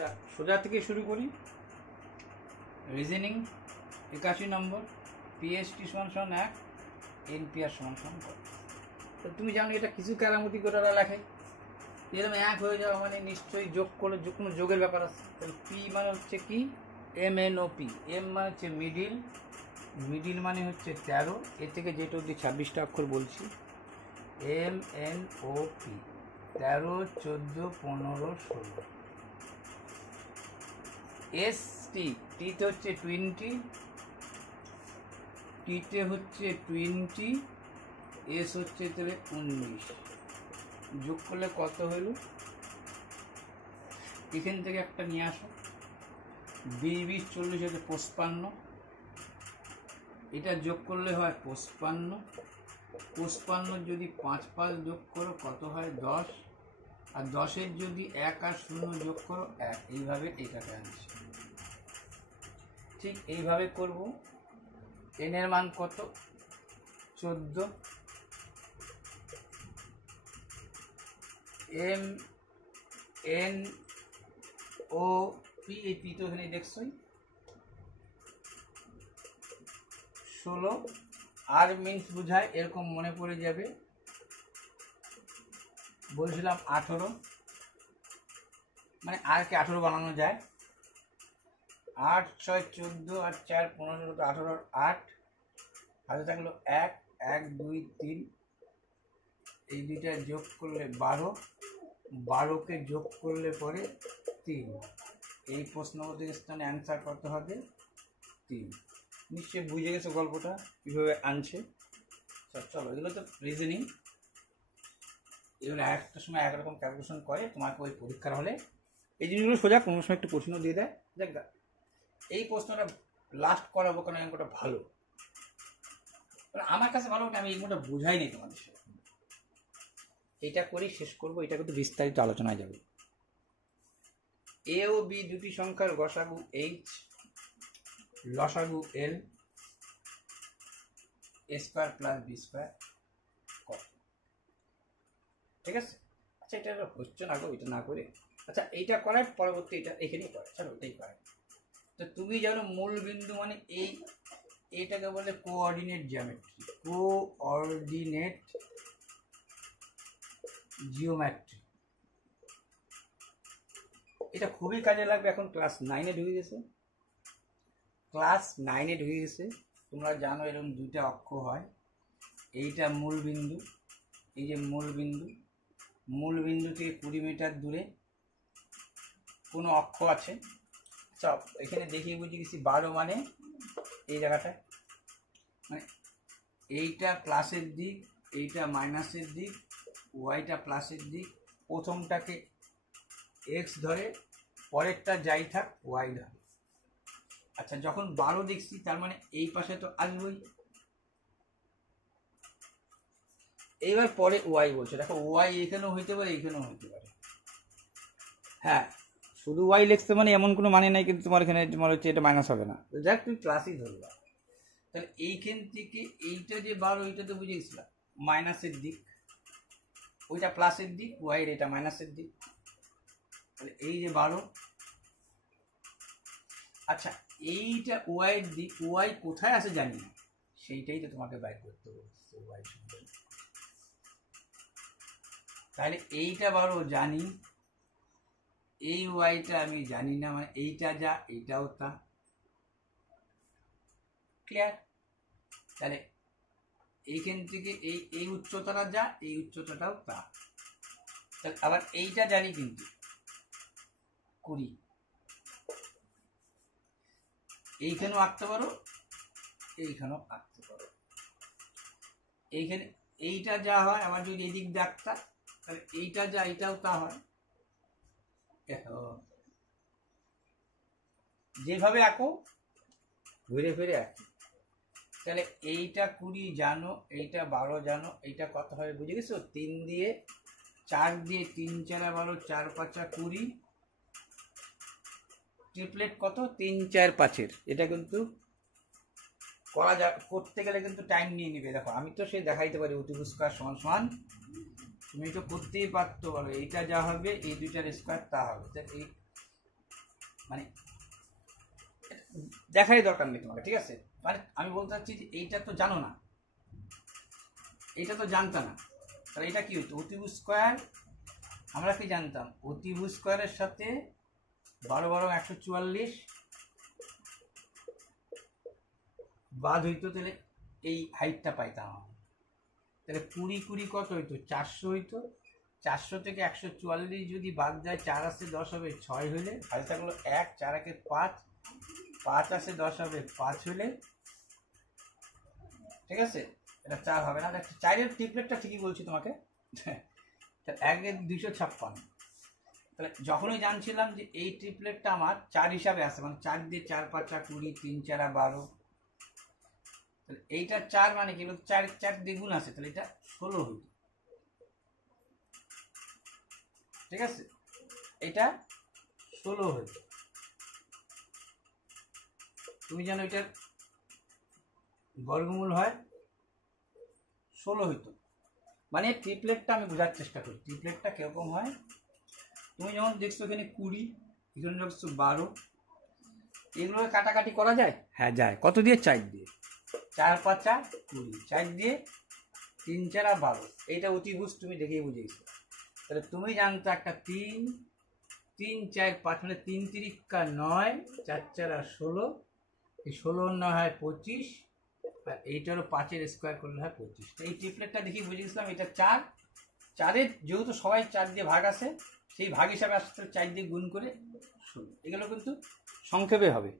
আচ্ছা সোজা থেকে শুরু করি। রিজনিং 81 নম্বর, পিএসটি সমান 1, এনপিআর সমান কত। তো তুমি জানো এটা কিছু কেরামতি করে লেখে, এরকম 1 হয়ে যাওয়া মানে নিশ্চয়ই যোগ করে কোনো যোগের ব্যাপার আছে। তাহলে পি মানে হচ্ছে কি MNOP, এম মানে হচ্ছে মিডিল, মিডিল মানে হচ্ছে 13, এর থেকে যেটা অবধি 26টা অক্ষর বলছি, MNOP 13, 14, 15, 16। ST, টিতে হচ্ছে 20, টিতে হচ্ছে 20, এস হচ্ছে তাহলে 19, যোগ করলে কত হইল? এখান থেকে একটা নিয়ে আসো, 20, 40 হচ্ছে 55, এটা যোগ করলে হয় 55, 55 যদি 5, 5 যোগ করো কত হয় 10, আর 10-এর যদি 1 আর 0 যোগ করো 1, এইভাবে এটাকে আনছি। ঠিক এইভাবে করব। n এর মান কত? 14, MNOP, এই পি তো এখানে দেখছই, 16, আর মিন্স বোঝায় এরকম মনে পড়ে যাবে, বলছিলাম 18, মানে আর কে 18 বানানো যায়, 8, 6, 14, আর 4, 15, 18, 8, হাতে থাকলো 1, 1, 2, 3, এই দুইটা যোগ করলে 12, 12কে যোগ করলে পরে 3, এই প্রশ্নবোধক স্থানে অ্যান্সার কত হবে? 3। নিশ্চয়ই বুঝে গেছো গল্পটা কীভাবে আনছে। চলো, এগুলো তো রিজনিং, এগুলো একটা সময় একরকম ক্যালকুলেশন করে, তোমাকে ওই পরীক্ষার হলে এই জিনিসগুলো সোজা কোনো সময় একটু প্রশ্ন দিয়ে দেয়। দেখ এই প্রশ্নটা লাস্ট করাবো কারণ অঙ্কটা ভালো, আমার কাছে ভালো, আমি এইগুলোটা বোঝাই নেই তোমাদের সাথে, এটা করি শেষ করবো, এটা কিন্তু বিস্তারিত আলোচনায় যাবে। এ ও বি দুটি সংখ্যার গসাগু H, লসাগু L, a square plus b square কত? ঠিক আছে, আচ্ছা এটা হচ্ছে না গো, এটা না করে, আচ্ছা এইটা করার পরবর্তী এটা এখানেই করে, চলো এটাই করে। তো তুমি জানো মূল বিন্দু মানে এইটাকে বলে কোঅর্ডিনেট জিওমেট্রি, কোঅর্ডিনেট জিওমেট্রি। এটা খুবই কাজে লাগবে, এখন ক্লাস 9-এ ঢুকে গেছে, ক্লাস 9-এ ঢুকে গেছে। তোমরা জানো এরকম দুইটা অক্ষ হয়, এইটা মূল বিন্দু, এই যে মূল বিন্দু, মূল বিন্দু থেকে 20 মিটার দূরে কোনো অক্ষ আছে। সব এখানে দেখিয়ে বুঝিয়ে গেছি, 12 মানে এই জায়গাটায়, মানে এইটা প্লাসের দিক, এইটা মাইনাসের দিক, ওয়াইটা প্লাসের দিক, প্রথমটাকে এক্স ধরে, পরেরটা যাই থাক ওয়াই ধরে। আচ্ছা যখন 12 দেখছি তার মানে এই পাশে তো আসবই, এইবার পরে ওয়াই বলছে, দেখো ওয়াই এখানেও হইতে পারে, এইখানেও হইতে পারে। হ্যাঁ, শুধু ওয়াই লিখতে মানে এমন কোনো মানে নাই, কিন্তু তোমার এখানে তোমার হচ্ছে এটা মাইনাস হবে না, যাক তুমি প্লাসই ধরবা। তাহলে এইখান থেকে এইটা যে 12, ওইটা তো বুঝে গেছিলাম মাইনাসের দিক, ওইটা প্লাসের দিক, ওয়াইয়ের এটা মাইনাসের দিক, তাহলে এই যে 12। আচ্ছা এইটা ওয়াইয়ের দিক, ওয়াই কোথায় আছে জানি না, সেইটাই তো তোমাকে বাইর করতে বলছে ওয়াই সমান। তাহলে এইটা 12 জানি, এই ওয়াইটা আমি জানি না, মানে এইটা যা এইটাও তা, ক্লিয়ার? তাহলে এইখান থেকে এই উচ্চতাটা যা, এই উচ্চতাটাও তা। আবার এইটা জানি কিন্তু 20, এইখানেও আঁকতে পারো, এইখানেও আঁকতে পারো। এইখানে এইটা যা হয়, আবার যদি এদিক দিয়ে আঁকতা তাহলে এইটা যা এইটাও তা হয়। যেভাবে আঁকো ঘুরে ফিরে আঁকি। তাহলে এইটা 20 জানো, এইটা 12 জানো, এইটা কত হবে বুঝে গেছো? 3 দিয়ে 4 দিয়ে 3 4 12, 4 5 20, ট্রিপলেট কত? 3 4 5-এর। এটা কিন্তু করা যা, করতে গেলে কিন্তু টাইম নিয়ে নেবে। দেখো আমি তো সে দেখাইতে পারি অতিভুজ স্কয়ার সমান সমান, তুমি তো করতেই পারতো, বলো এইটা যা হবে এই দুইটার স্কয়ার তা হবে। এই মানে দেখারই দরকার নেই তোমাকে, ঠিক আছে? মানে আমি বলতে চাচ্ছি যে এইটা তো জানো না, এইটা তো জানতো না, তাহলে এটা কি হতো? অতিভুজ স্কোয়ার আমরা কি জানতাম? অতিভুজ স্কোয়ারের সাথে 12 × 144 বাদ হইতো, তাহলে এই হাইটটা পাইতাম। তাহলে 20 কত হইতো? 400 হইতো। 400 থেকে 144 যদি বাদ যায়, 4 আসে 10 হবে 6 হইলে, হাতে থাকলো 1, 4 একে 5, 5 আসে 10 হবে 5 হইলে, ঠিক আছে? এটা 4 হবে না, 4-এর ট্রিপলেটটা ঠিকই বলছি তোমাকে। 1 256। তাহলে যখনই জানছিলাম যে এই ট্রিপলেটটা আমার 4 হিসাবে আসে, মানে 4 দিয়ে 4 5 20, 3 4 12, তাহলে এইটা 4 মানে কি? 4 4 দ্বিগুণ আছে, তাহলে এটা 16 হইতো, ঠিক আছে? এটা 16 হইতো। তুমি জানো এটার বর্গমূল হয় 16 হইতো। মানে ট্রিপলেটটা আমি বোঝার চেষ্টা করি, ট্রিপলেটটা কিরকম হয়। তুমি যেমন দেখছো এখানে 20, এখানে দেখছো 12, এগুলো কাটাকাটি করা যায়? হ্যাঁ যায়। কত দিয়ে? 4 দিয়ে। 4 5 20, 4 দিয়ে 3 4 12। এইটা অতিভুজ তুমি দেখেই বুঝেছো। তাহলে তুমি জানতো একটা 3 3 4 5 মানে 3 3 9, 4 4 16, এই 16 9 হয় 25, আর এইটারও 5-এর স্কোয়ার করলে হয় 25। তো এই ট্রিপলেটটা দেখি বুঝে গেছিলাম এটা 4, 4-এর যেহেতু সবাই 4 দিয়ে ভাগ আছে, সেই ভাগ হিসাবে আসতে 4 দিয়ে গুণ করে 16। এগুলো কিন্তু সংক্ষেপে হবে,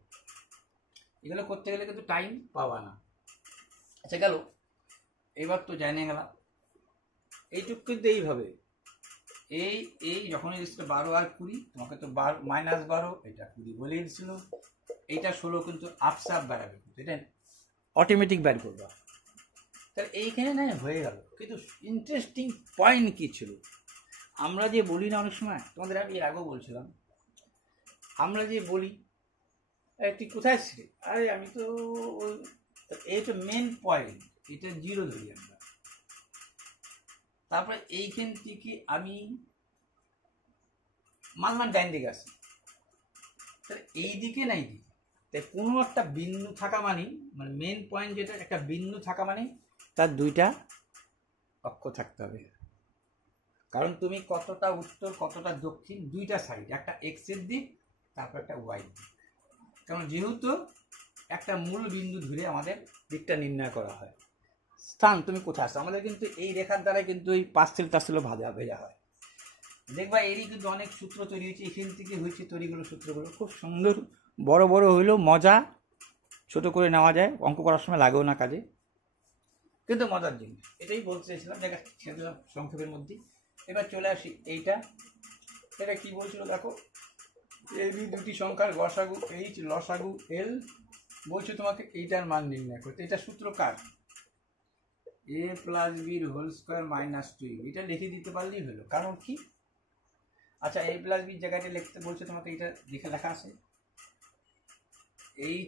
এগুলো করতে গেলে কিন্তু টাইম পাওয়া না। আচ্ছা গেল, এবার তো জানিয়ে গেলাম এইটুকু কিন্তু এইভাবে এই এই যখন 12 আর 20, তোমাকে তো -12 এটা 20 বলে দিচ্ছিল, এইটা 16 কিন্তু আপসাপ বাড়াবে, এটা অটোমেটিক বের করবা। তাহলে এইখানে না হয়ে গেল। কিন্তু ইন্টারেস্টিং পয়েন্ট কি ছিল? আমরা যে বলি না অনেক সময়, তোমাদের আমি এর আগেও বলছিলাম, আমরা যে বলি তুই কোথায় ছিলে, আরে আমি তো এইটা মেন পয়েন্ট, এটা 0 ধরি আমরা। তারপরে এইখান থেকে আমি মানলাম ডাইন দিকে আসি, তাহলে এই দিকে না এই দিকে, তাই কোনো একটা বিন্দু থাকা মানে মেন পয়েন্ট যেটা, একটা বিন্দু থাকা মানে তার 2টা অক্ষ থাকতে হবে। কারণ তুমি কতটা উত্তর কতটা দক্ষিণ 2টা সাইড, একটা এক্সের দিক তারপর একটা ওয়াই দিক। কারণ যেহেতু একটা মূল বিন্দু ধরে আমাদের দিকটা নির্ণয় করা হয়, স্থান তুমি কোথায় আসছো, আমাদের কিন্তু এই রেখার দ্বারা কিন্তু এই পার্সেল টার্সেল ভেজা হয়। দেখবা এরই কিন্তু অনেক সূত্র তৈরি হয়েছে, এখান থেকে হয়েছে তৈরিগুলো, সূত্রগুলো খুব সুন্দর, বড় বড় হইলেও মজা, ছোট করে নেওয়া যায়, অঙ্ক করার সময় লাগেও না কাজে, কিন্তু মজার জিনিস। এটাই বলতে চাইছিলাম, দেখা ছেড়ে সংক্ষেপের মধ্যে। এবার চলে আসি এইটা, এটা কি বলছিল দেখো, এই দুটি সংখ্যার গসাগু এইচ লসাগু এল, বলছো তোমাকে এইটার মান নির্ণয় করতে। এটা সূত্র কার? a + b হোল স্কোয়ার -2, এটা লিখে দিতে পারলেই হলো। কারণ কি? আচ্ছা a + b জায়গাটা লিখতে বলছে তোমাকে, এটা লেখা আছে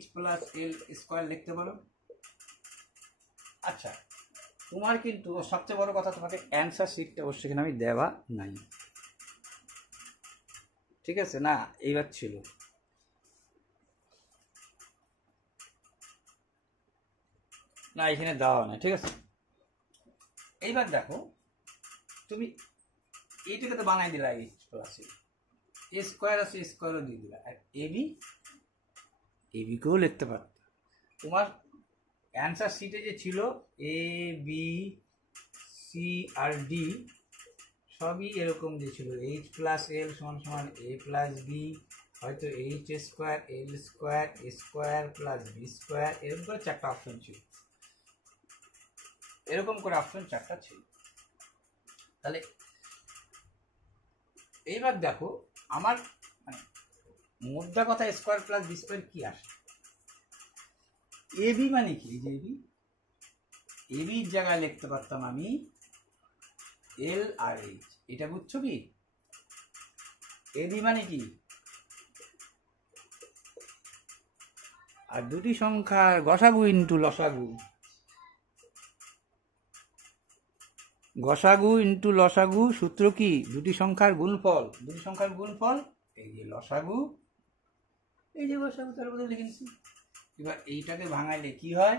h + l স্কোয়ার লিখতে পারো। আচ্ছা তোমার কিন্তু সবচেয়ে বড় কথা, তোমাকে অ্যান্সার শিখতে অবশ্যই এখানে আমি দেওয়া নাই, ঠিক আছে? না এইবার ছিল, না এখানে দেওয়া নাই, ঠিক আছে? এইবার দেখো তুমি এইটাকে তো বানাই দিলা, h + a স্কোয়ার আছে, স্কোয়ারও দিয়ে দিলা, আর কেও লিখতে পারত। তোমার অ্যান্সার শিটে যে ছিল a b c R d সবই এরকম যে ছিল, h + l = a + b, হয়তো h square l square a square + b square, এরকম করে 4টা অপশন ছিল, এরকম করে অপশন 4টা ছিল। তাহলে এইবার দেখো আমার মোদ্দা কথা, স্কোয়ার + বি স্কোয়ার কি আসে? এবি মানে কি? যে এবির জায়গায় লিখতে পারতাম আমি এল আর এইচ, এটা বুঝছো কি? এবি মানে কি? আর দুটি সংখ্যার গসাগু ইন্টু লসাগু, গসাগু ইন্টু লসাগু সূত্র কি? দুটি সংখ্যার গুণফল, দুটি সংখ্যার গুণফল, এই যে লসাগু এই যে বসাবো তার মধ্যে লিখে নিচ্ছি। এবার এইটাকে ভাঙাইলে কি হয়,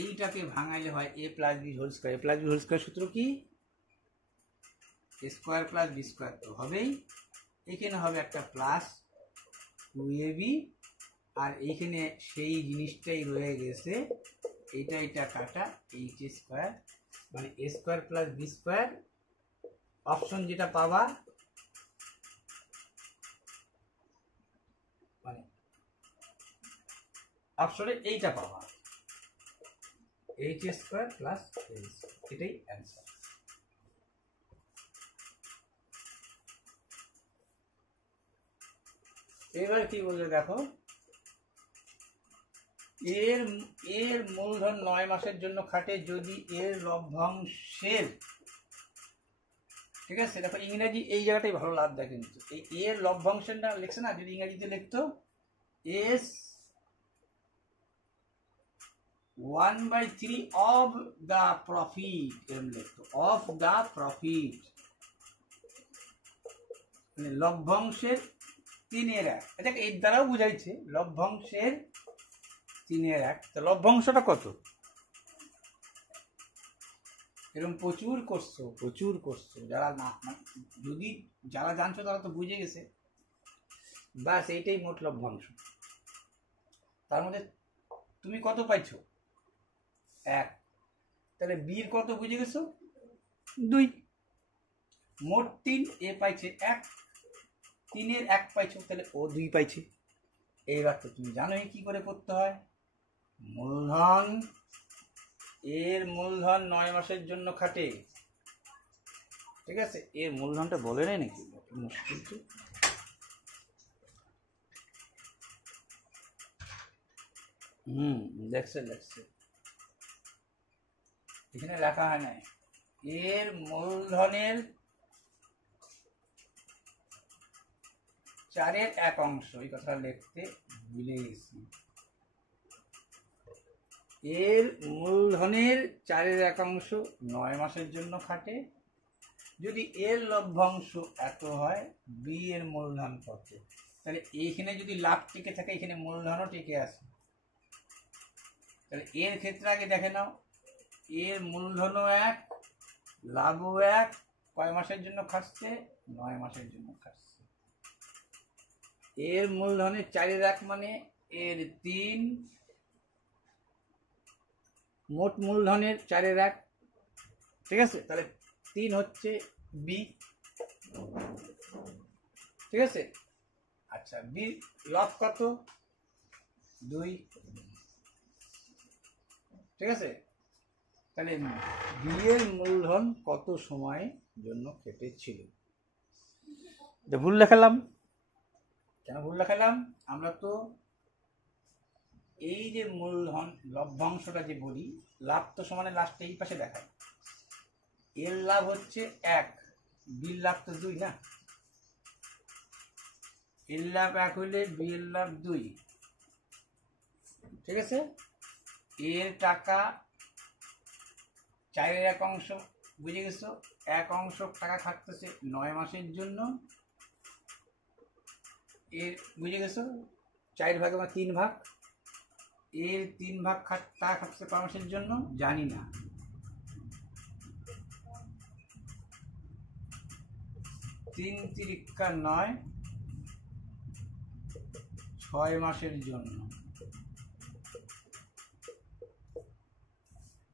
এইটাকে ভাঙাইলে হয় a plus b whole square. A plus b whole square সূত্র কি, a square plus B square তো হবেই, এখানে হবে একটা প্লাস 2ab, আর এইখানে সেই জিনিসটাই রয়ে গেছে, এটা কাটা এইচ স্কোয়ার, মানে A square plus B square. Option যেটা পাবা মানে অপশনে এইটা পাবা, এইচ স্কোয়ার প্লাস এটাই অ্যান্সার। এবার কি বলছে দেখো, এর মূলধন 9 মাসের জন্য খাটে যদি এর লভ্যাংশের, ঠিক আছে, দেখো ইংরেজি এই জায়গাটাই ভালো লাভ দেখে কিন্তু, এই এর লভ্যাংশটা লিখছে না, যদি ইংরেজিতে লিখতো এস 1/3 অফ দ্য প্রফিট, এরকম লিখতো, অফ দ্য প্রফিট, মানে লভ্যাংশের 3/1। আচ্ছা এর দ্বারাও বুঝাইছে লভ্যাংশের 3/1, তো লভ্যাংশটা কত, এরকম প্রচুর করছো, যারা না যদি যারা জানছো তারা তো বুঝে গেছে, বাস এইটাই মোট লভ্যাংশ। তার মধ্যে তুমি কত পাইছো, 1, তাহলে বির কত বুঝে গেছো, 2, মোট 3, এ পাইছে 1, 3-এর 1 পাইছো, তাহলে ও 2 পাইছে। এইবার তো তুমি জানোই কি করে করতে হয়, মূলধন, এর মূলধন 9 মাসের জন্য খাটে, ঠিক আছে, এর মূলধনটা বলে নেই নাকি, মুশকিল তো। দেখছে এখানে লেখা হয় নাই, এর মূলধনের 4/1, এই কথা লিখতে ভুলে গেছি। এর মূলধনের 4/1 9 মাসের জন্য খাটে, যদি এর লভ্যাংশ এত হয়, বি এর মূলধন কত, তাহলে এইখানে যদি লাভ টিকে থাকে এখানে মূলধনও টিকে আছে, তাহলে এর ক্ষেত্রে আগে দেখে নাও, এর মূলধনও 1, লাভও 1, কয় মাসের জন্য খাটছে, 9 মাসের জন্য খাটছে। এর মূলধনের 4/1 মানে এর 3, মোট মূলধনের 4/1, ঠিক আছে, তাহলে 3 হচ্ছে বি, ঠিক আছে। আচ্ছা বি লাভ কত, 2, ঠিক আছে, তাহলে বি এর মূলধন কত সময়ের জন্য কেটেছিল, ভুল লেখালাম, কেন ভুল লেখালাম, আমরা তো এই যে মূলধন লভ্যাংশটা যে বলি, লাভ তো সমানে লাস্টে এই পাশে দেখায়, এর লাভ হচ্ছে 1, বির লাভ তো 2 না, এর লাভ 1 হইলে বি এর লাভ 2, ঠিক আছে। এর টাকা 4/1 বুঝে গেছো, 1 টাকা খাটতেছে 9 মাসের জন্য, এর বুঝে গেছো 4 ভাগে বা 3 ভাগ, এর 3 ভাগ টাকা খাটছে কয় মাসের জন্য জানি না, 3 × 9, 6 মাসের জন্য,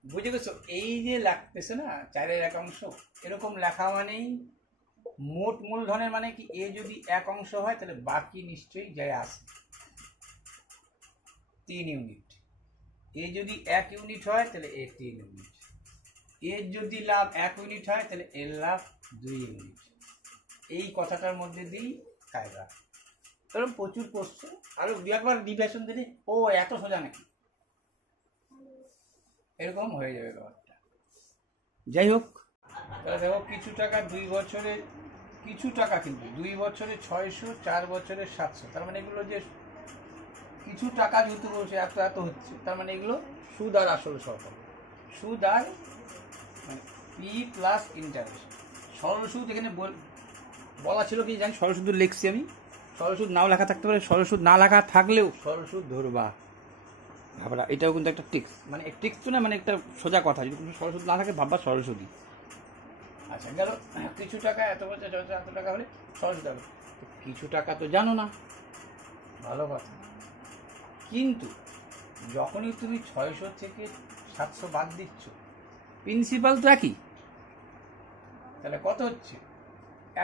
বুঝে গেছো। এই যে লাগতেছে না 4/1, এরকম লেখা মানেই মোট মূলধনের মানে কি, এ যদি 1 হয় তাহলে বাকি নিশ্চয়ই যায় আসে 3 ইউনিট, এ যদি 1 ইউনিট হয় তাহলে এ 3 ইউনিট, এর যদি লাভ 1 ইউনিট হয় তাহলে এর লাভ 2 ইউনিট, এই কথাটার মধ্যে দিই কায়দা। এরকম প্রচুর করছে, আরো 2-1বার ডিভিশন দিলে ও এত সোজা নাকি, এরকম হয়ে যাবে ব্যাপারটা। যাই হোক, তাহলে দেখো কিছু টাকা 2 বছরে, কিছু টাকা কিন্তু 2 বছরে 600, 4 বছরে 700, তার মানে এগুলো যে কিছু টাকা যেহেতু বলছে এত হচ্ছে, তার মানে এগুলো সুদ আর আসল সহ, সুদ আর মানে পি প্লাস ইন্টারেস্ট। সরল সুদ এখানে বলা ছিল কি জানি, সরল সুদ লিখছি আমি, সরল সুদ নাও লেখা থাকতে পারে, সরল সুদ না লেখা থাকলেও সরল সুদ ধরবা ভাবরা। এটাও কিন্তু একটা ট্রিক্স, মানে ট্রিক্স তো না, মানে একটা সোজা কথা। যদি কোনো সরল সুদ না থাকে ভাববা সরল সুদই। আচ্ছা গেল, কিছু টাকা এত বছর এত টাকা হলে সরল সুদ হবে। কিছু টাকা তো জানো না, ভালো কথা। কিন্তু যখনই তুমি 600 থেকে 700 বাদ দিচ্ছ, প্রিন্সিপাল তো একই, তাহলে কত হচ্ছে?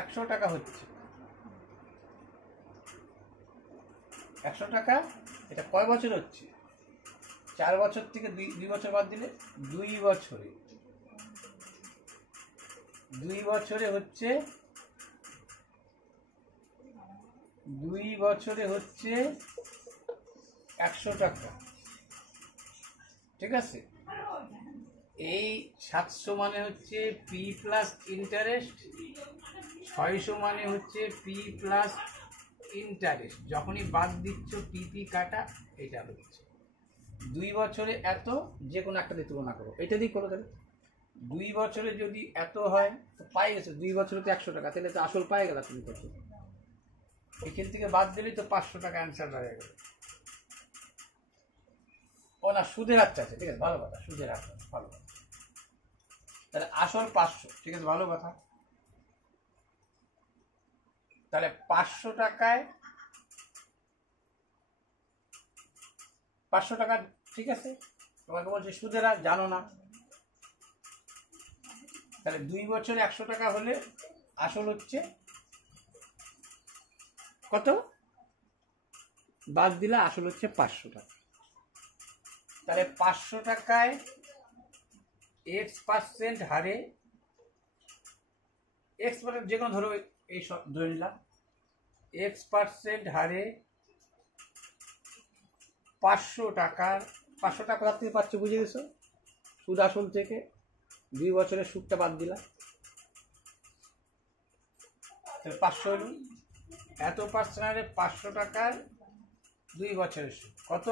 100 টাকা হচ্ছে। 100 টাকা, এটা কয় বছর হচ্ছে? 4 বছর থেকে 2 বছর বাদ দিলে 2 বছরে, 2 বছরে হচ্ছে 2 বছরে হচ্ছে 100 টাকা, ঠিক আছে? এই 700 মানে হচ্ছে পি প্লাস ইন্টারেস্ট, 600 মানে হচ্ছে পি প্লাস ইন্টারেস্ট। যখনই বাদ দিচ্ছ পি কাটা, এটা হচ্ছে 2 বছরে এত, যে কোনো একটা দিয়ে তুলনা করো, এটা দিয়ে করো। তাহলে 2 বছরে যদি এত হয় তো পাই গেছে, 2 বছরে তো 100 টাকা, তাহলে তো আসল পাই গেল তুমি কত। এখান থেকে বাদ দিলেই তো 500 টাকা অ্যান্সার হয়ে গেল। ও না, সুদের হার আছে, ঠিক আছে, ভালো কথা, সুদের হার ভালো কথা। তাহলে আসল 500, ঠিক আছে, ভালো কথা। তাহলে 500 টাকায় 500 টাকা, ঠিক আছে। তোমাকে বলছে সুদের হার জানো না, তাহলে 2 বছরে 100 টাকা হলে আসল হচ্ছে কত? বাদ দিলে আসল হচ্ছে 500 টাকা। তাহলে 500 টাকায় X% হারে, X% যে কোনো ধরো, এই সব ধরে নিলাম, X% হারে 500 টাকার, 500 টাকা কোথা থেকে পাচ্ছ বুঝে গেছো? সুদ আসল থেকে 2 বছরের সুদটা বাদ দিলাম, 500 হলো। এত পার্সেন্টে 500 টাকার 2 বছরের সুদ কত?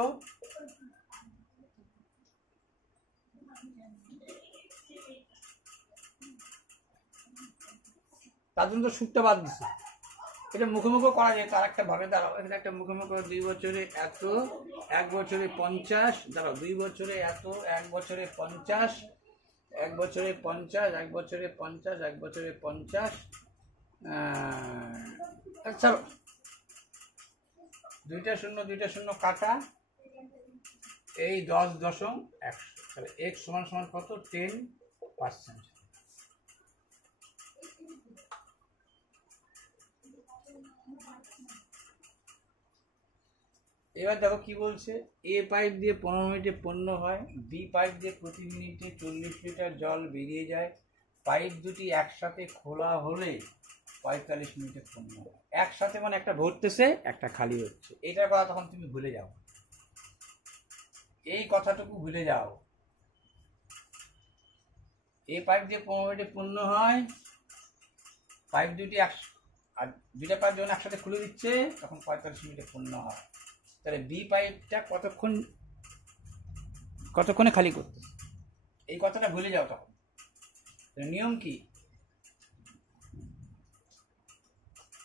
তার জন্য তো সুদটা বাদ দিচ্ছে। এটা মুখোমুখি করা যায়, তার একটা ভাবে দাঁড়াও, এখানে একটা মুখোমুখি 2 বছরে এত, 1 বছরে 50, দাঁড়াও 2 বছরে এত, 1 বছরে 50, 1 বছরে 50, 1 বছরে 50, 1 বছরে 50, আচ্ছা 2টা শূন্য কাটা, এই 10.100, তাহলে x সমান সমান কত? 10%। এবার দেখো কি বলছে, এ পাইপ দিয়ে 15 মিনিটে পণ্য হয়, বি পাইপ দিয়ে প্রতি মিনিটে 40 লিটার জল বেরিয়ে যায়। পাইপ দুটি একসাথে খোলা হলে 45 মিনিটে পণ্য হয়। একসাথে মানে একটা ভরতেছে, একটা খালি হচ্ছে, এটার কথা তখন তুমি ভুলে যাও, এই কথাটুকু ভুলে যাও। এ পাইপ দিয়ে 15 মিনিটে পণ্য হয়, পাইপ দুটি আর 2টা পাইপ যখন একসাথে খুলে দিচ্ছে তখন 45 মিনিটে পণ্য হয়। তাহলে বি পাইপটা কতক্ষণে খালি করতে, এই কথাটা ভুলে যাও তখন। নিয়ম কি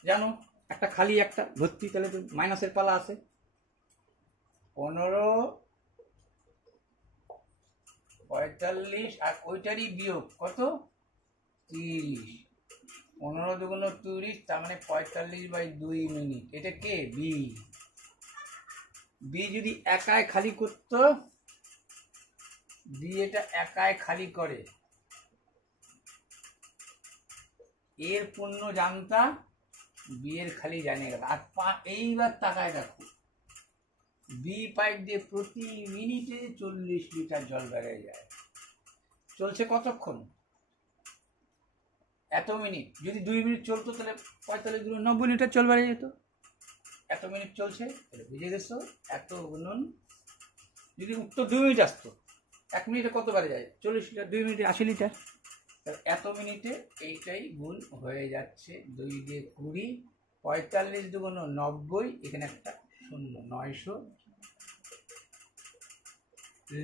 জানো? একটা খালি একটা ভর্তি, তাহলে তো মাইনাসের পালা আছে। 15, 45 আর ওইটারই বিয়োগ কত? 30। 15 দুগুণ 30, তার মানে 45/2 মিনিট। এটা কে? বি। বি যদি একাই খালি করতো, বি এটা একাই খালি করে, এর পূর্ণ জানতা, বি এর খালি জানিয়ে গেল। আর এইবার তাকায় দেখো, বি পাইপ দিয়ে প্রতি মিনিটে 40 লিটার জল বেড়ে যায়। চলছে কতক্ষণ? এত মিনিট। যদি 2 মিনিট চলতো তাহলে 45 গুণন 90 লিটার জল বেড়ে যেত। এত মিনিট চলছে, তাহলে বুঝে গেছো এত গুণন। যদি উত্তর 2 মিনিট আসতো, 1 মিনিটে কত বেড়ে যায়? 40 লিটার, 2 মিনিটে 80 লিটার। এত মিনিটে এইটাই গুণ হয়ে যাচ্ছে। 2 দিয়ে 20, 45 দুগুণ 90, এখানে একটা শূন্য, 900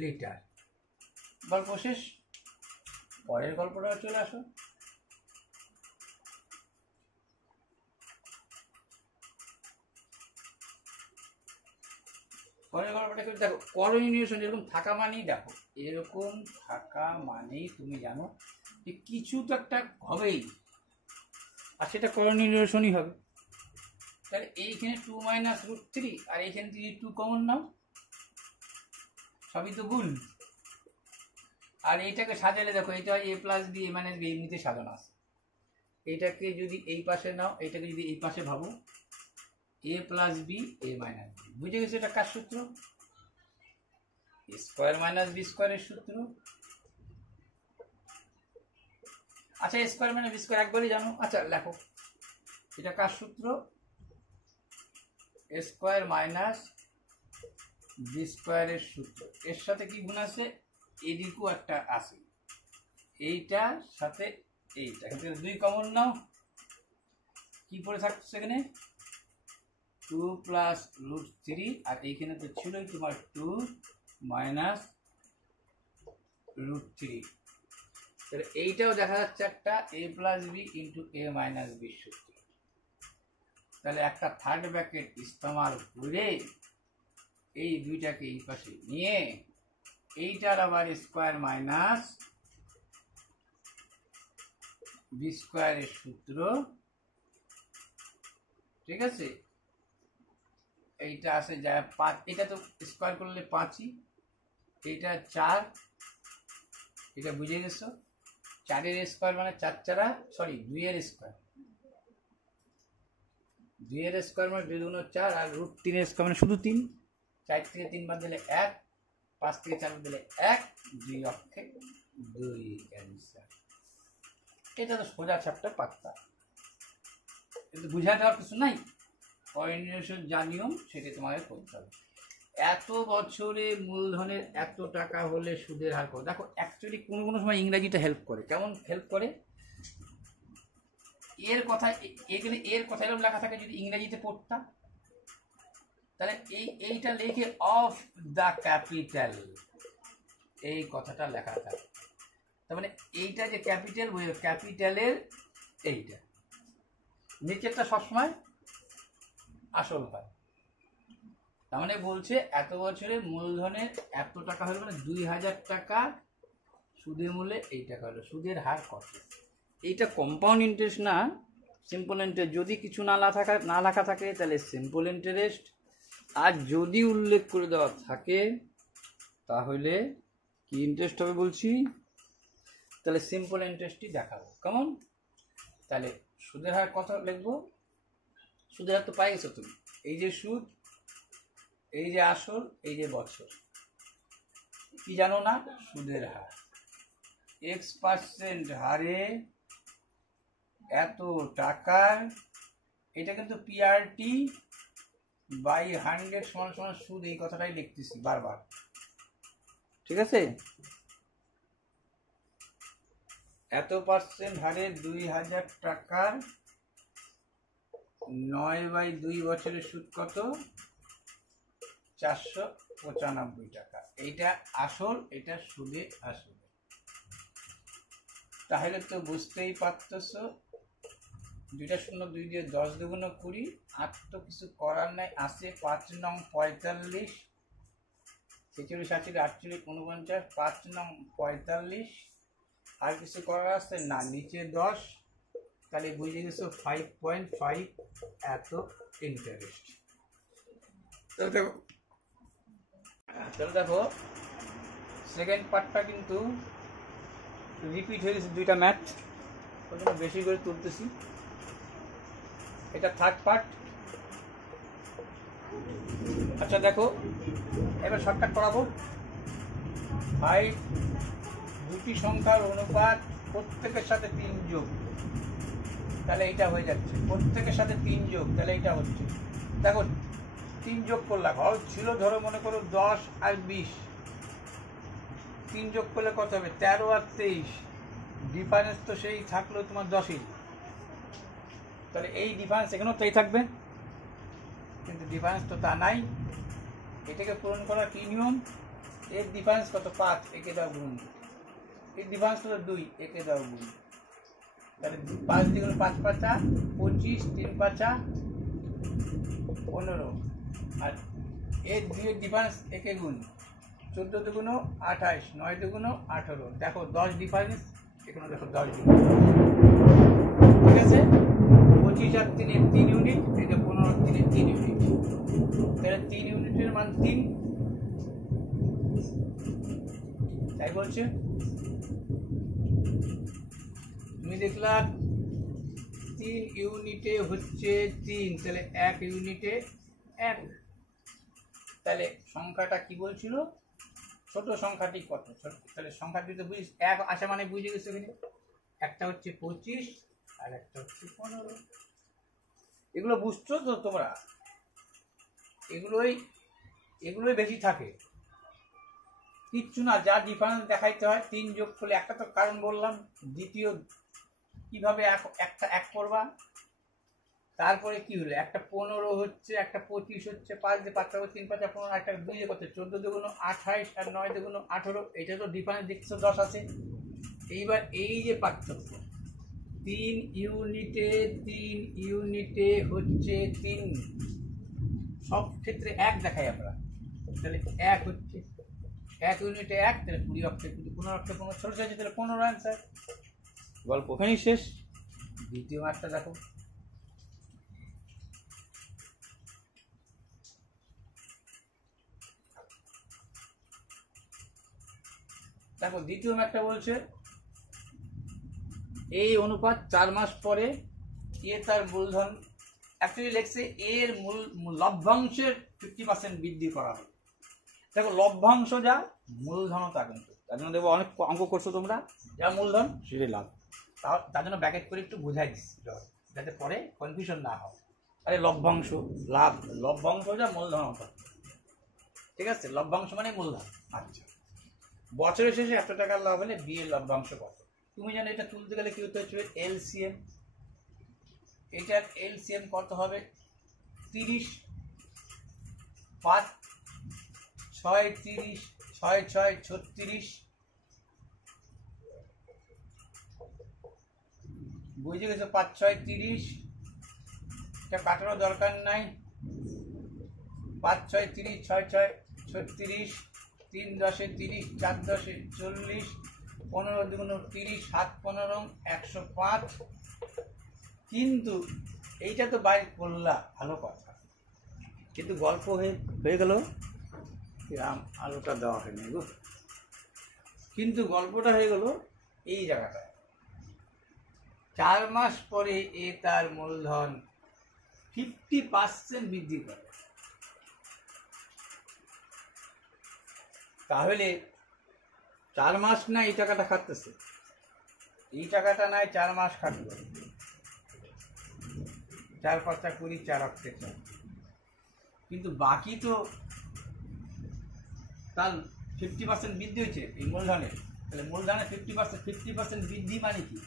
লিটার। গল্প শেষ। পরের গল্পটা চলে আসো। করণীয় গল্পটা করে দেখো, করণীয় নিরসন এরকম থাকা মানেই দেখো, এরকম থাকা মানেই তুমি জানো যে কিছু তো একটা হবেই, আর সেটা করণীয় নিরসনই হবে। তাহলে এইখানে 2 - √3 আর এইখানে যদি 2 কমন নাও, সবই তো গুণ। আর এইটাকে সাজালে দেখো, এটা a + b a - b এমনিতে সাজানো আছে। এইটাকে যদি এই পাশে নাও, এইটাকে যদি এই পাশে ভাবো, a + b a - b। বুঝে গেছে এটা কার সূত্র? স্কোয়ার মাইনাস বি স্কোয়ারের সূত্র। আচ্ছা, স্কোয়ার মাইনাস বি স্কোয়ার একবারই জানো। আচ্ছা লেখো, এটা কার সূত্র? স্কোয়ার মাইনাস বি স্কোয়ারের সূত্র। এর সাথে কি গুণ আছে? এদিকেও একটা আছে, এইটার সাথে এইটা। এখান থেকে 2 কমন নাও, কি পড়ে থাকছে এখানে? 2 + √3, আর এইখানে তো ছিলই তোমার 2 - √3। তাহলে এইটাও দেখা যাচ্ছে একটা a + b × a - b সূত্র। তাহলে একটা থার্ড ব্র্যাকেট ইস্তেমাল করে এই দুইটাকে এই পাশে নিয়ে এইটার আবার স্কোয়ার মাইনাস বি স্কোয়ারের সূত্র, ঠিক আছে? এইটা আছে যা 5, এটা তো স্কোয়ার করলে 5ই, এইটা 4, এটা বুঝে গেছো? 4-এর স্কোয়ার মানে 4 × 4 সরি 2-এর স্কোয়ার, 2-এর স্কোয়ার মানে 2 × 2 = 4, আর √3-এর স্কোয়ার মানে শুধু 3। 4 থেকে 3 বাদ দিলে 1, 5 থেকে 4 বাদ দিলে 1, 2 অক্ষে 2 ক্যান্সার। এটা তো সোজা চ্যাপ্টার পাত্তা, কিন্তু বুঝা দেওয়ার কিছু নাই। করণীয় যা নিয়ম সেটা তোমাকে করতে হবে। এত বছরে মূলধনের এত টাকা হলে সুদের হার কত? দেখো, অ্যাকচুয়ালি কোনো কোনো সময় ইংরাজিটা হেল্প করে। কেমন হেল্প করে? এর কথা, এখানে এর কথা এরকম লেখা থাকে, যদি ইংরেজিতে পড়তাম তাহলে এইটা লিখে অফ দ্য ক্যাপিটাল, এই কথাটা লেখা থাকে। তার মানে এইটা যে ক্যাপিটাল, ক্যাপিটালের এইটা নিচেরটা সবসময় আসল হয়। তার মানে বলছে এত বছরে মূলধনের এত টাকা হলো মানে 2000 টাকা, সুদের মূল্যে এই টাকা হলো, সুদের হার কত? এইটা কম্পাউন্ড ইন্টারেস্ট না, সিম্পল ইন্টারেস্ট। যদি কিছু না লেখা থাকে তাহলে সিম্পল ইন্টারেস্ট, আর যদি উল্লেখ করে দেওয়া থাকে তাহলে কি ইন্টারেস্ট হবে বলছি? তাহলে সিম্পল ইন্টারেস্টই দেখাবো। কেমন? তাহলে সুদের হার কত লিখবো? সুদের হার তো পাই গেছো তুমি, এই যে সুদ, এই যে আসল, এই যে বছর, কি জানো না? সুদের হার X% হারে এত টাকার, এটা কিন্তু PRT বাই 100 = সুদ, এই কথাটাই লিখতেছি বারবার, ঠিক আছে? এত পার্সেন্ট হারে 2000 টাকার 9/2 বছরের সুদ কত? 495 টাকা। এইটা আসল, এটা সুদে আসল। তাহলে তো বুঝতেই পারতেছ, 2টা 0 2 দিয়ে 10 × 2 = 20, আর তো কিছু করার নাই। আছে 5 নং 45, 46 48 48 49, 5 নং 45, আর কিছু করার আছে না, নিচে 10। তাহলে বুঝে গেছো 5.5 এত ইন্টারেস্ট। তাহলে দেখো সেকেন্ড পার্টটা কিন্তু রিপিট হয়ে গেছে, 2টা ম্যাথ, বেশি করে তুলতেছি। এটা থার্ড পার্ট। আচ্ছা দেখো, এবার শর্টকাট করাবো। 5 দুটি সংখ্যার অনুপাত প্রত্যেকের সাথে 3 যোগ, তাহলে এইটা হয়ে যাচ্ছে। প্রত্যেকের সাথে 3 যোগ, তাহলে এইটা হচ্ছে। দেখো 3 যোগ করলাম, ছিল ধরো মনে করো 10 আর 20, 3 যোগ করলে কত হবে? 13 আর 23। ডিফারেন্স তো সেই থাকলো তোমার 10ই, তাহলে এই ডিফারেন্স এখানেও তাই থাকবে, কিন্তু ডিফারেন্স তো তা নাই। এটাকে পূরণ করার কি নিয়ম? এর ডিফারেন্স কত? 5, একে দাও গুণ। এর ডিফারেন্স কত? 2, একে দাও গুণ। তাহলে 5 × 5 = 25, 3 × 5 = 15, আর এর দুইয়ের ডিফারেন্স একে গুণ, 14 দুগুণ 28, 9 দুগুণ 18, দেখো 10 ডিফারেন্স, এখানে দেখো 10 ডিফারেন্স, ঠিক আছে। 25 আর 3 এর 3 ইউনিট, এটা 15 আর 3 এর 3 ইউনিট, তাহলে 3 ইউনিটের মান 3, তাই বলছে। তুমি দেখলা 3 ইউনিটে হচ্ছে 3, তাহলে 1 ইউনিটে 1, তাহলে সংখ্যাটা কি বলছিল, ছোট সংখ্যাটি কত, তাহলে সংখ্যাটি তো বুঝিস 1 আসা মানে বুঝে গেছে, এখানে একটা হচ্ছে 25 আর একটা হচ্ছে 15। এগুলো বুঝছো তো তোমরা, এগুলোই বেশি থাকে, কিচ্ছু না, যা ডিফারেন্স দেখাইতে হয় 3 যোগ করলে, একটা তো কারণ বললাম, দ্বিতীয় কিভাবে একটা 1 করবা, তারপরে কি হলো, একটা 15 হচ্ছে, একটা 25 হচ্ছে, 5 দিয়ে 5 3 5 15, একটা 2 দিয়ে কত, 14 দুগুণ 28 আর 9 দুগুণ 18, এটা তো ডিফারেন্স দেখছো 10 আছে। এইবার এই যে পার্থক্য, 3 ইউনিটে হচ্ছে 3, সব ক্ষেত্রে 1 দেখাই আমরা, তাহলে 1 হচ্ছে 1 ইউনিটে 1, তাহলে 20 অক্ষে 20, 15 অক্ষে 15, ছোট সাইজে, তাহলে 15 অ্যান্সার। গল্প ওখানেই শেষ। দ্বিতীয় ম্যাথটা দেখো, দেখো দ্বিতীয় ম্যাথটা বলছে এই অনুপাত 4 মাস পরে এ তার মূলধন, অ্যাকচুয়ালি লেখছে এর লভ্যাংশের 50% বৃদ্ধি করা হবে। দেখো লভ্যাংশ যা, মূলধন তা, কিন্তু তার জন্য দেখবো অনেক অঙ্ক করছো তোমরা, যা মূলধন সেটাই লাভ, তার জন্য ব্যাকেট করে একটু বোঝাই দিচ্ছি যাতে পরে কনফিউশন না হয়। আরে লভ্যাংশ লাভ, লভ্যাংশ যা মূলধন তা, ঠিক আছে, লভ্যাংশ মানে মূলধন। আচ্ছা, বছরের শেষে 100 টাকার লাভ হলে বিয়ের লভ্যাংশ কত? তুমি জানো এটা তুলতে গেলে কি হতে হচ্ছে, এলসিএম, এটার এলসিএম কত হবে, 30, 5 6 30, 6 6 36, বুঝে গেছো, 5 6 30, এটা কাটারও দরকার নাই, 5 6 30, 6 6 36, 3 10 30, 4 10 40, 15 দুগুণ 30, 7 15 105। কিন্তু এইটা তো বাইরে করলা ভালো কথা, কিন্তু গল্প হয়ে গেল, আলোটা দেওয়া হয়নি গো, কিন্তু গল্পটা হয়ে গেল এই জায়গাটায়, 4 মাস পরে এ তার মূলধন 50% বৃদ্ধি করে, তাহলে 4 মাস না এই টাকাটা খাটতেছে, এই টাকাটা নাই 4 মাস খাটবে, 4 5 20, 4 অক্ষে 4, কিন্তু বাকি তো তার 50% বৃদ্ধি হয়েছে এই মূলধনের, তাহলে মূলধনের 50% বৃদ্ধি মানে কি,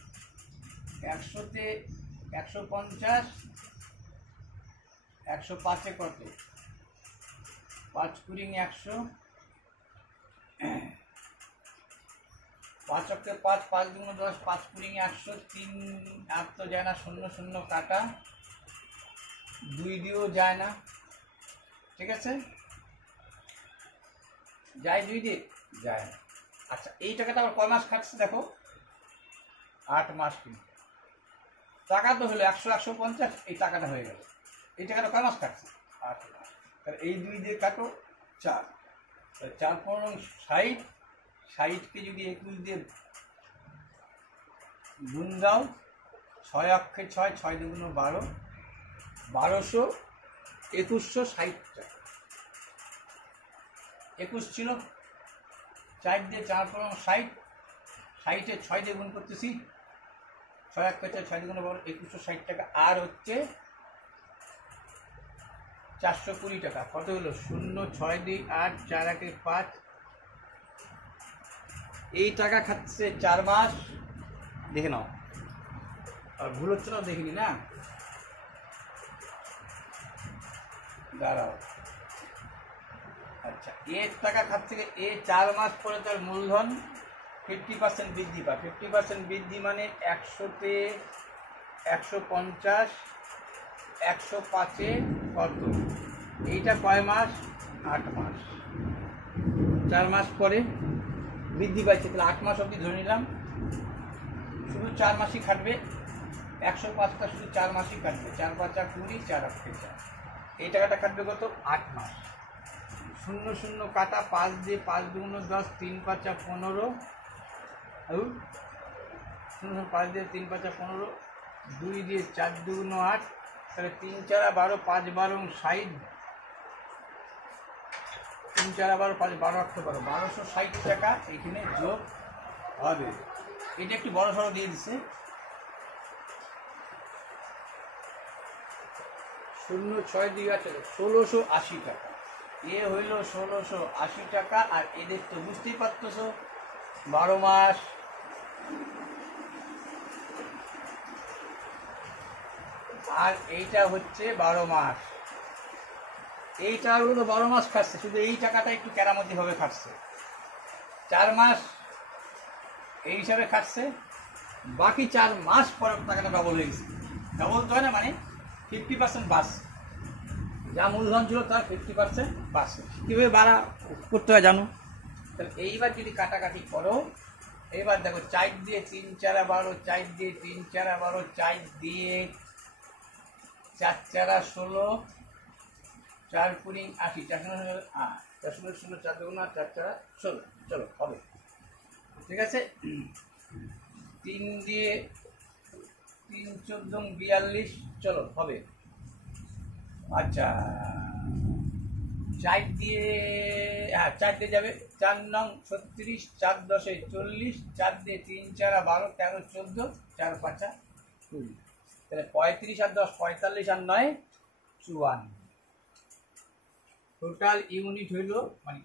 100তে 150, 105-এ কত, 5 20 100, 5 অক্ষে 5, 5 দুগুণ 10, 5 20 100, 3 আর তো যায় না, 0 0 কাটা, 2 দিয়েও যায় না, ঠিক আছে, যায় 2 দিয়ে যায় না। আচ্ছা, এই টাকাটা আবার কয় মাস খাটছে দেখো, 8 মাস, কিন্তু টাকা তো হলো 100 150, এই টাকাটা হয়ে গেল, এই টাকাটা কয় মাস খাটছে, 8 মাস, তাহলে এই 2 দিয়ে কাটো 4, 4 15 60, 60কে যদি 21 দিয়ে গুণ দাও, 6 অক্ষে 6, 6 দুগুণ 12, 1200, 2160 টাকা, 21 ছিল, 4 দিয়ে 4 15 60, 60-এ 6 দিয়ে গুণ করতেছি, 6 অক্ষে 4, 6 দুগুণ 12, 2160 টাকা, আর হচ্ছে 420 টাকা, কত হলো, 0 6 2 8, 4 1 5, এই টাকা খাচ্ছে 4 মাস, দেখে নাও, আর ভুল হচ্ছে না, দেখিনি না, দাঁড়াও, আচ্ছা, এর টাকা খাচ্ছে, এ 4 মাস পরে তার মূলধন 50% বৃদ্ধি পায়, 50% বৃদ্ধি মানে 100-তে 150, 105-এ কত, এইটা কয় মাস, 8 মাস, 4 মাস পরে বৃদ্ধি পাচ্ছে, তাহলে 8 মাস অবধি ধরে নিলাম। শুধু 4 মাসই খাটবে, 105টা শুধু 4 মাসই কাটবে। 4 5 20, 4 8 4, এই টাকাটা কাটবে কত? 8 মাস। 0 0 কাটা, 5 দিয়ে 5 2 10, 3 5 15, 0 5 দিয়ে 3 5 15, 2 দিয়ে 4 2 8, তাহলে 3 4 12, 5 12 60, 3 4 12, 5 12 8 12, 1260 টাকা এখানে যোগ হবে। এটা একটু বড় সড়ো দিয়ে দিচ্ছে। 0 6 2 8, 1680 টাকা। এ হইল 1680 টাকা। আর এদের তো বুঝতেই পারতেছো 12 মাস, আর এইটা হচ্ছে 12 মাস। এই টাকাগুলো তো 12 মাস খাচ্ছে, শুধু এই টাকাটা একটু কেরামতি ভাবে খাচ্ছে। 4 মাস এই হিসাবে খাচ্ছে, বাকি 4 মাস পরে টাকাটা ডবল হয়ে গেছে। ডবল তো হয় না, মানে 50% বাস, যা মূলধন ছিল তার 50% বাড়ছে। কীভাবে বাড়া করতে হয় জানো? তাহলে এইবার যদি কাটাকাটি করো, এবার দেখো 4 দিয়ে 3 4 12, 4 দিয়ে 3 4 12, 4 দিয়ে 4 4 16, 4 4 80, 4 16 16, 4 2 4 4 16, চলো হবে, ঠিক আছে। 3 দিয়ে 3 14 42, চলো হবে। আচ্ছা, 4 দিয়ে, হ্যাঁ 4 দিয়ে যাবে, 4 নং 36, 4 10 40, 4 দিয়ে 3 4 12, 13 14, 4 5 20, তাহলে 35 আর 10 45 আর 9 54। টোটাল ইউনিট হইল, মানে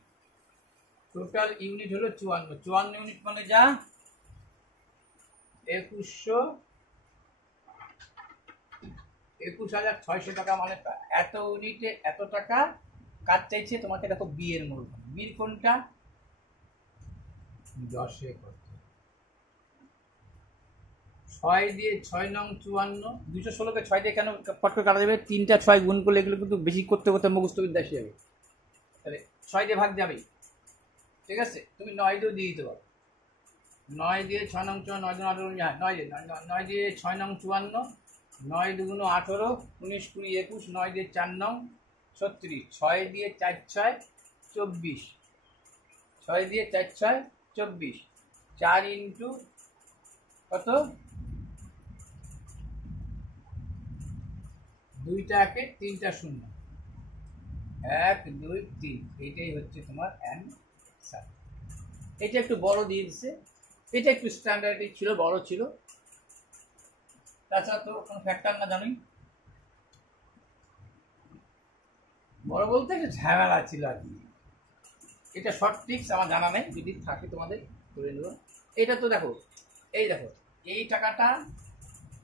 টোটাল ইউনিট হলো 54। 54 ইউনিট মানে যা 21,600 টাকা, মানে এত ইউনিটে এত টাকা কাজ চাইছে তোমাকে। দেখো বি এর মূলধন, বির কোনটা? 10 করতে 6 দিয়ে 6 নং 54, 216কে 6 দিয়ে কেন ফট করে কাটা যাবে? 3টা 6 গুণ করলে এগুলো কিন্তু বেশি করতে করতে মুখস্থ বিদ্যা এসে যাবে, তাহলে 6 দিয়ে ভাগ যাবেই, ঠিক আছে। তুমি 9 দিয়েও দিয়ে দিতে পারো, 9 দিয়ে 6 নং 54, 9 2 18, 9 দিয়ে 6 নং 54, 9 2 18, 19 20 21, 9 দিয়ে 4 নং 36, 6 দিয়ে 4 6 24, 6 দিয়ে 4 6 24, 4 ইন্টু কত? 2টা 1, 3টা 0, 1 2 3, এইটাই হচ্ছে তোমার অ্যান্সার। এটা একটু বড় দিয়ে দিচ্ছে, এটা একটু স্ট্যান্ডার্ডই ছিল, বড় ছিল, তাছাড়া তো কোনো ফ্যাক্টর না জানোই। বড় বলতে একটু ঝামেলা ছিল আর কি। এটা শর্ট ট্রিক্স আমার জানা নেই, যদি থাকে তোমাদের করে নেব। এটা তো দেখো, এই দেখো এই টাকাটা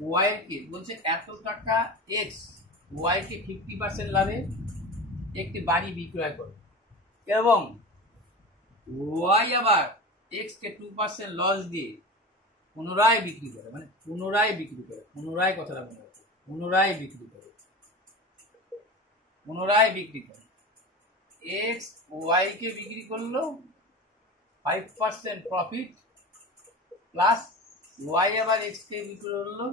ওয়াইকে বলছে এত টাকা এক্স ওয়াইকে 50% লাভে একটি বাড়ি বিক্রয় করে, এবং ওয়াই আবার এক্সকে 2% লস দিয়ে পুনরায় বিক্রি করে, মানে পুনরায় বিক্রি করে, পুনরায় কথাটা মনে রাখো, পুনরায় বিক্রি করে, পুনরায় বিক্রি করে। এক্স ওয়াইকে বিক্রি করলো 5% প্রফিট, প্লাস ওয়াই আবার এক্সকে বিক্রি করলো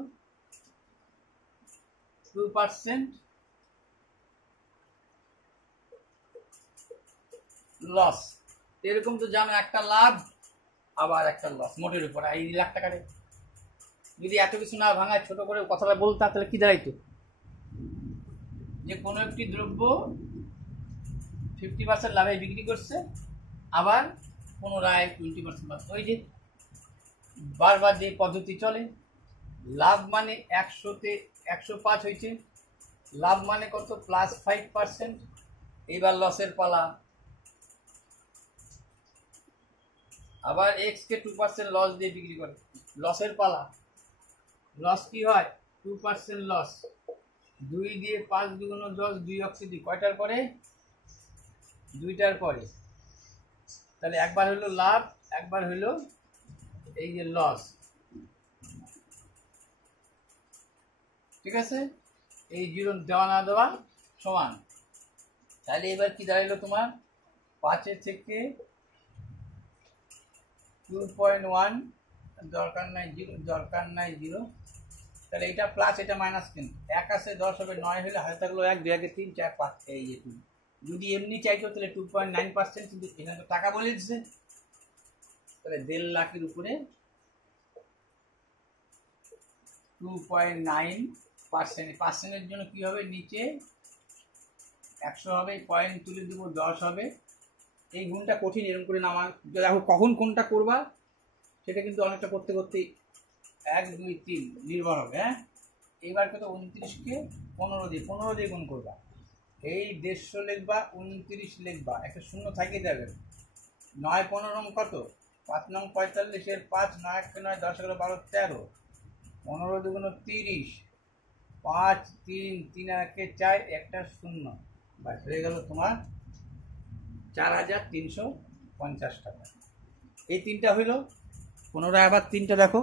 2% লস। এরকম তো জানো, একটা লাভ আবার একটা লস, মোটের উপর। এই লাখ টাকারে যদি এত কিছু না ভাঙায়, ছোট করে কথাটা বলতা, তাহলে কি দাঁড়াইতো? যে কোনো একটি দ্রব্য 50% লাভে বিক্রি করছে, আবার পুনরায় 20% লস। ওই যে বারবার যে পদ্ধতি চলে, লাভ মানে 100তে 105 হয়েছে, লাভ মানে কত? প্লাস 5%। এইবার লসের পালা, আবার এক্স কে 2% লস দিয়ে বিক্রি করে, লসের পালা। লস কি হয়? 2% লস। 2 দিয়ে 5 2 10, 2 অক্সি 2, কয়টার পরে? 2টার পরে। তাহলে একবার হলো লাভ, একবার হলো এই যে লস, ঠিক আছে। এই জিরো দেওয়া না দেওয়া সমান, তাহলে এবার কি দাঁড়ালো তোমার 5 থেকে 2.1 দরকার নাই 0, তাহলে এটা প্লাস এটা মাইনাস, কিন্তু 1 আছে 10 হবে 9 হলে হাতে থাকলো 1 2 আগে 3 4 5 এই যে 2। যদি এমনি চাইতো তাহলে 2.9%, কিন্তু এখানে তো টাকা বলে দিচ্ছে, তাহলে 1.5 লাখের উপরে 2.9%। পার্সেন্টের জন্য কি হবে, নিচে 100 হবে, পয়েন্ট তুলে দেবো 10 হবে। এই গুণটা কঠিন, এরকম করে নামা দেখো কখন কোনটা করবা সেটা কিন্তু অনেকটা করতে করতে 1 2 3 নির্ভর হবে। হ্যাঁ, এইবার কত 29কে 15 দিয়ে গুণ করবা, এই 150 লিখবা, 29 লিখবা, একটা শূন্য থাকিয়ে যাবে। 9 15 কত, 5 নং 45 এর 5, 9 9 10 11 12 13, 15 দুগুণ 30, 5 3 3 একে 4, একটা শূন্য, বাস হয়ে গেল তোমার 4350 টাকা। এই তিনটা হইল। পুনরায় আবার তিনটা দেখো।